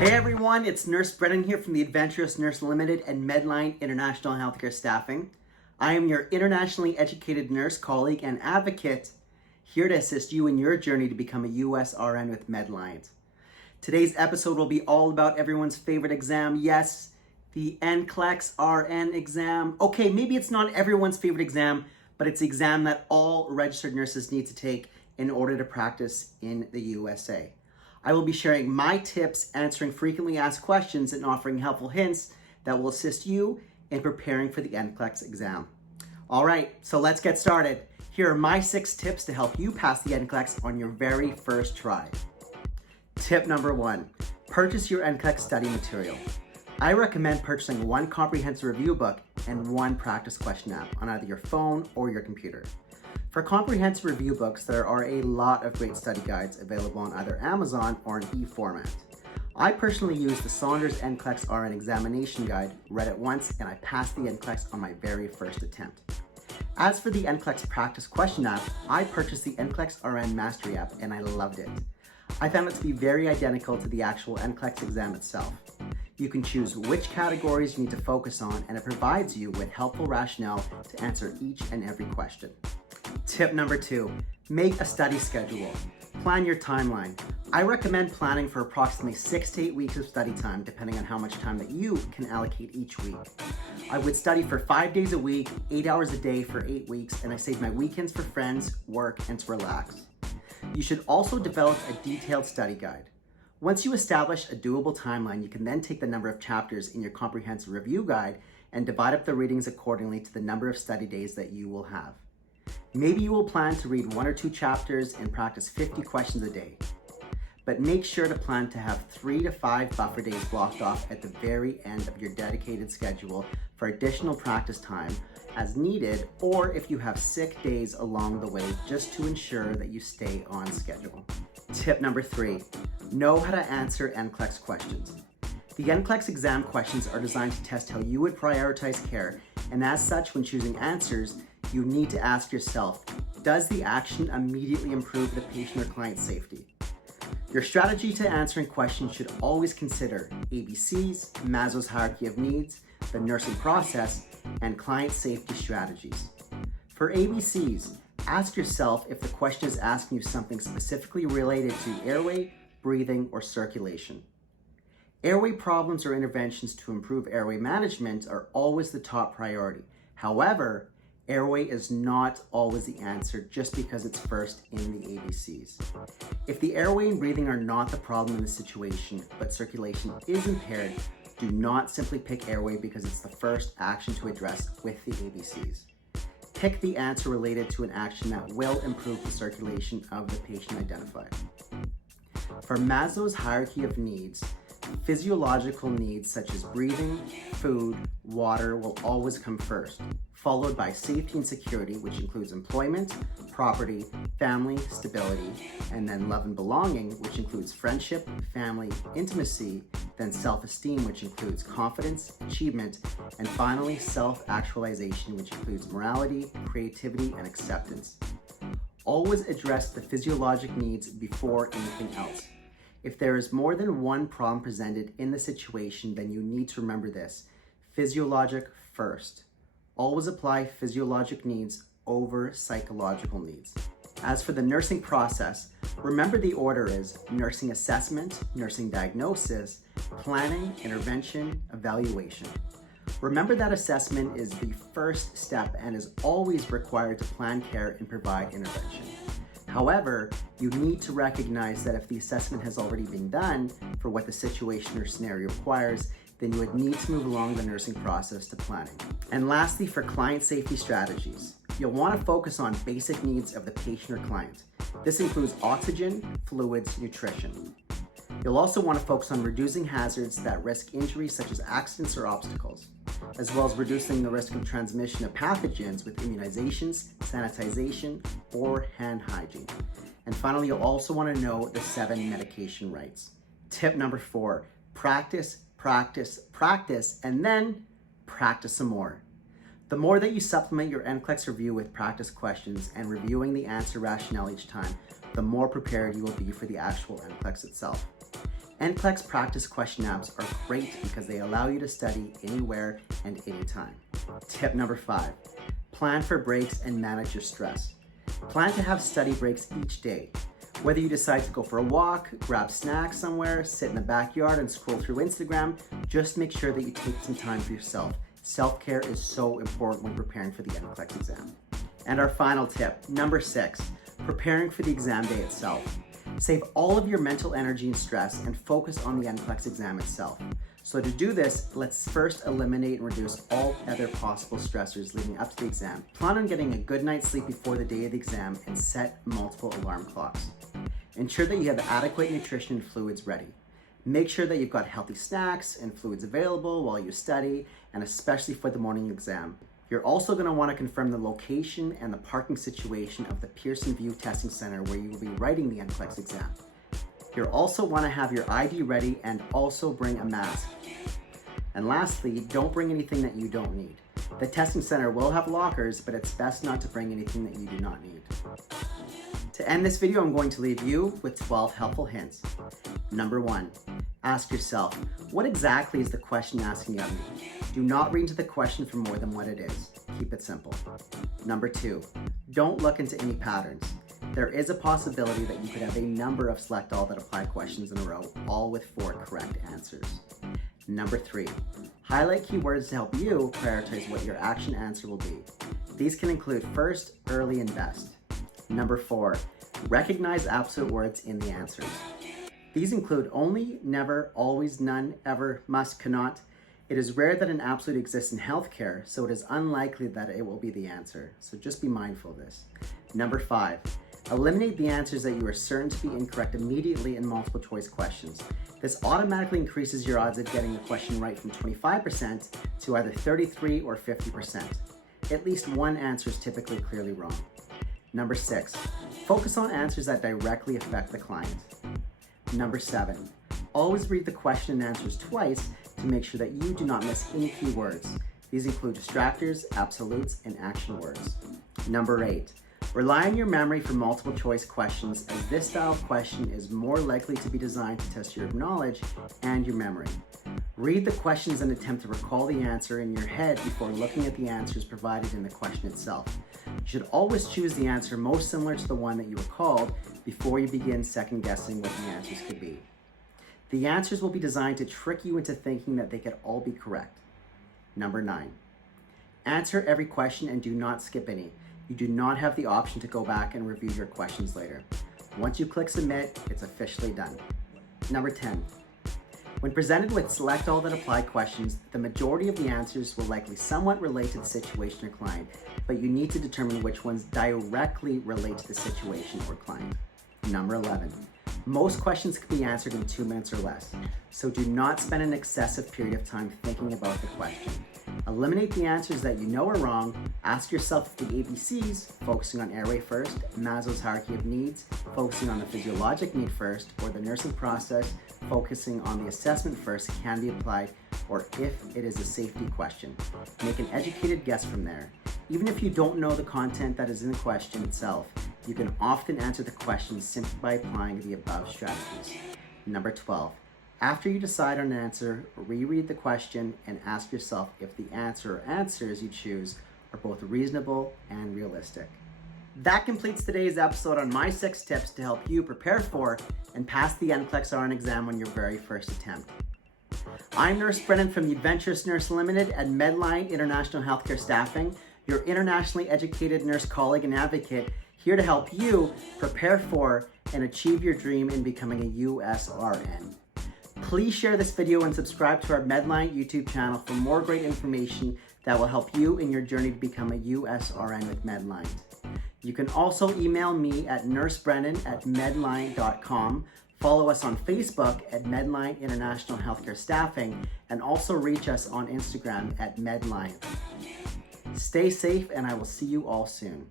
Hey everyone, it's Nurse Brennan here from the Adventurous Nurse Limited and Medliant International Healthcare Staffing. I am your internationally educated nurse colleague and advocate, here to assist you in your journey to become a US RN with Medliant. Today's episode will be all about everyone's favorite exam. Yes, the NCLEX-RN exam. Okay, maybe it's not everyone's favorite exam, but it's the exam that all registered nurses need to take in order to practice in the USA. I will be sharing my tips, answering frequently asked questions, and offering helpful hints that will assist you in preparing for the NCLEX exam. All right, so let's get started. Here are my 6 tips to help you pass the NCLEX on your very first try. Tip number 1, purchase your NCLEX study material. I recommend purchasing 1 comprehensive review book and 1 practice question app on either your phone or your computer. For comprehensive review books, there are a lot of great study guides available on either Amazon or in e-format. I personally use the Saunders NCLEX-RN examination guide, read it once, and I passed the NCLEX on my very first attempt. As for the NCLEX practice question app, I purchased the NCLEX-RN Mastery app and I loved it. I found it to be very identical to the actual NCLEX exam itself. You can choose which categories you need to focus on, and it provides you with helpful rationale to answer each and every question. Tip number 2, make a study schedule. Plan your timeline. I recommend planning for approximately 6 to 8 weeks of study time, depending on how much time that you can allocate each week. I would study for 5 days a week, 8 hours a day for 8 weeks, and I save my weekends for friends, work, and to relax. You should also develop a detailed study guide. Once you establish a doable timeline, you can then take the number of chapters in your comprehensive review guide and divide up the readings accordingly to the number of study days that you will have. Maybe you will plan to read 1 or 2 chapters and practice 50 questions a day. But make sure to plan to have 3 to 5 buffer days blocked off at the very end of your dedicated schedule for additional practice time as needed, or if you have sick days along the way, just to ensure that you stay on schedule. Tip number 3, know how to answer NCLEX questions. The NCLEX exam questions are designed to test how you would prioritize care, and as such, when choosing answers, you need to ask yourself, does the action immediately improve the patient or client's safety? Your strategy to answering questions should always consider ABCs, Maslow's hierarchy of needs, the nursing process, and client safety strategies. For ABCs, ask yourself if the question is asking you something specifically related to airway, breathing, or circulation. Airway problems or interventions to improve airway management are always the top priority. However, airway is not always the answer just because it's first in the ABCs. If the airway and breathing are not the problem in the situation, but circulation is impaired, do not simply pick airway because it's the first action to address with the ABCs. Pick the answer related to an action that will improve the circulation of the patient identified. For Maslow's hierarchy of needs, physiological needs such as breathing, food, water will always come first, followed by safety and security, which includes employment, property, family, stability, and then love and belonging, which includes friendship, family, intimacy, then self-esteem, which includes confidence, achievement, and finally self-actualization, which includes morality, creativity, and acceptance. Always address the physiologic needs before anything else. If there is more than one problem presented in the situation, then you need to remember this: physiologic first. Always apply physiologic needs over psychological needs. As for the nursing process, remember the order is nursing assessment, nursing diagnosis, planning, intervention, evaluation. Remember that assessment is the first step and is always required to plan care and provide intervention. However, you need to recognize that if the assessment has already been done for what the situation or scenario requires, then you would need to move along the nursing process to planning. And lastly, for client safety strategies, you'll want to focus on basic needs of the patient or client. This includes oxygen, fluids, nutrition. You'll also want to focus on reducing hazards that risk injuries such as accidents or obstacles, as well as reducing the risk of transmission of pathogens with immunizations, sanitization, or hand hygiene. And finally, you'll also want to know the 7 medication rights. Tip number 4, practice, practice, practice, and then practice some more. The more that you supplement your NCLEX review with practice questions and reviewing the answer rationale each time, the more prepared you will be for the actual NCLEX itself. NCLEX practice question apps are great because they allow you to study anywhere and anytime. Tip number 5, plan for breaks and manage your stress. Plan to have study breaks each day. Whether you decide to go for a walk, grab snacks somewhere, sit in the backyard and scroll through Instagram, just make sure that you take some time for yourself. Self-care is so important when preparing for the NCLEX exam. And our final tip, number 6, preparing for the exam day itself. Save all of your mental energy and stress and focus on the NCLEX exam itself. So to do this, let's first eliminate and reduce all other possible stressors leading up to the exam. Plan on getting a good night's sleep before the day of the exam and set multiple alarm clocks. Ensure that you have adequate nutrition and fluids ready. Make sure that you've got healthy snacks and fluids available while you study, and especially for the morning exam. You're also going to want to confirm the location and the parking situation of the Pearson VUE Testing Center where you will be writing the NCLEX exam. You'll also want to have your ID ready and also bring a mask. And lastly, don't bring anything that you don't need. The testing center will have lockers, but it's best not to bring anything that you do not need. To end this video, I'm going to leave you with 12 helpful hints. Number 1, ask yourself, what exactly is the question asking of me? Do not read into the question for more than what it is. Keep it simple. Number 2, don't look into any patterns. There is a possibility that you could have a number of select all that apply questions in a row, all with 4 correct answers. Number 3, highlight keywords to help you prioritize what your action answer will be. These can include first, early, and best. Number 4, recognize absolute words in the answers. These include only, never, always, none, ever, must, cannot. It is rare that an absolute exists in healthcare, so it is unlikely that it will be the answer. So just be mindful of this. Number 5, eliminate the answers that you are certain to be incorrect immediately in multiple choice questions. This automatically increases your odds of getting the question right from 25% to either 33 or 50%. At least one answer is typically clearly wrong. Number 6, focus on answers that directly affect the client. Number 7, always read the question and answers twice to make sure that you do not miss any key words. These include distractors, absolutes, and action words. Number 8, rely on your memory for multiple choice questions, as this style of question is more likely to be designed to test your knowledge and your memory. Read the questions and attempt to recall the answer in your head before looking at the answers provided in the question itself. You should always choose the answer most similar to the one that you recalled before you begin second guessing what the answers could be. The answers will be designed to trick you into thinking that they could all be correct. Number 9, answer every question and do not skip any. You do not have the option to go back and review your questions later. Once you click submit, it's officially done. Number 10, when presented with select all that apply questions, the majority of the answers will likely somewhat relate to the situation or client, but you need to determine which ones directly relate to the situation or client. Number 11, most questions can be answered in 2 minutes or less, so do not spend an excessive period of time thinking about the question. Eliminate the answers that you know are wrong. Ask yourself if the ABCs, focusing on Airway first, Maslow's hierarchy of needs, focusing on the physiologic need first, or the nursing process, focusing on the assessment first, can be applied, or if it is a safety question. Make an educated guess from there. Even if you don't know the content that is in the question itself, you can often answer the question simply by applying the above strategies. Number 12, after you decide on an answer, reread the question and ask yourself if the answer or answers you choose are both reasonable and realistic. That completes today's episode on my 6 tips to help you prepare for and pass the NCLEX-RN exam on your very first attempt. I'm Nurse Brennan from the Adventurous Nurse Limited and Medliant International Healthcare Staffing, your internationally educated nurse colleague and advocate, here to help you prepare for and achieve your dream in becoming a USRN. Please share this video and subscribe to our Medliant YouTube channel for more great information that will help you in your journey to become a USRN with Medliant. You can also email me at nursebrennan@medliant.com, follow us on Facebook at Medliant International Healthcare Staffing, and also reach us on Instagram at Medliant. Stay safe, and I will see you all soon.